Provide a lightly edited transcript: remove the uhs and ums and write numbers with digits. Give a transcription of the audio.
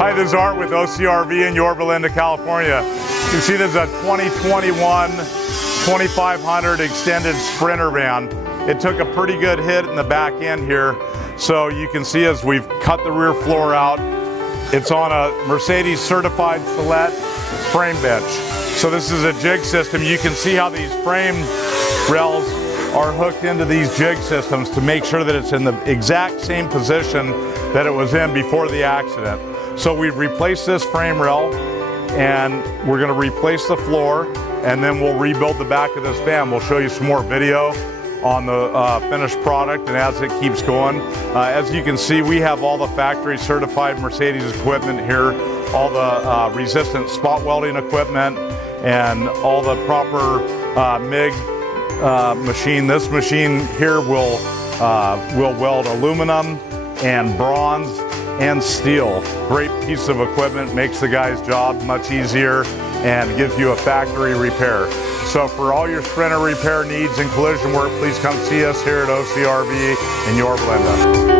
Hi, this is Art with OCRV in Yorba Linda, California. You can see this is a 2021 2500 extended Sprinter van. It took a pretty good hit in the back end here. So you can see as we've cut the rear floor out, it's on a Mercedes certified Celette frame bench. So this is a jig system. You can see how these frame rails are hooked into these jig systems to make sure that it's in the exact same position that it was in before the accident. So we've replaced this frame rail and we're going to replace the floor, and then we'll rebuild the back of this van. We'll show you some more video on the finished product and as it keeps going. As you can see, we have all the factory certified Mercedes equipment here, all the resistant spot welding equipment and all the proper MIG machine. This machine here will weld aluminum and bronze and steel. Great piece of equipment, makes the guy's job much easier and gives you a factory repair. So for all your Sprinter repair needs and collision work, please come see us here at OCRV in Yorba Linda.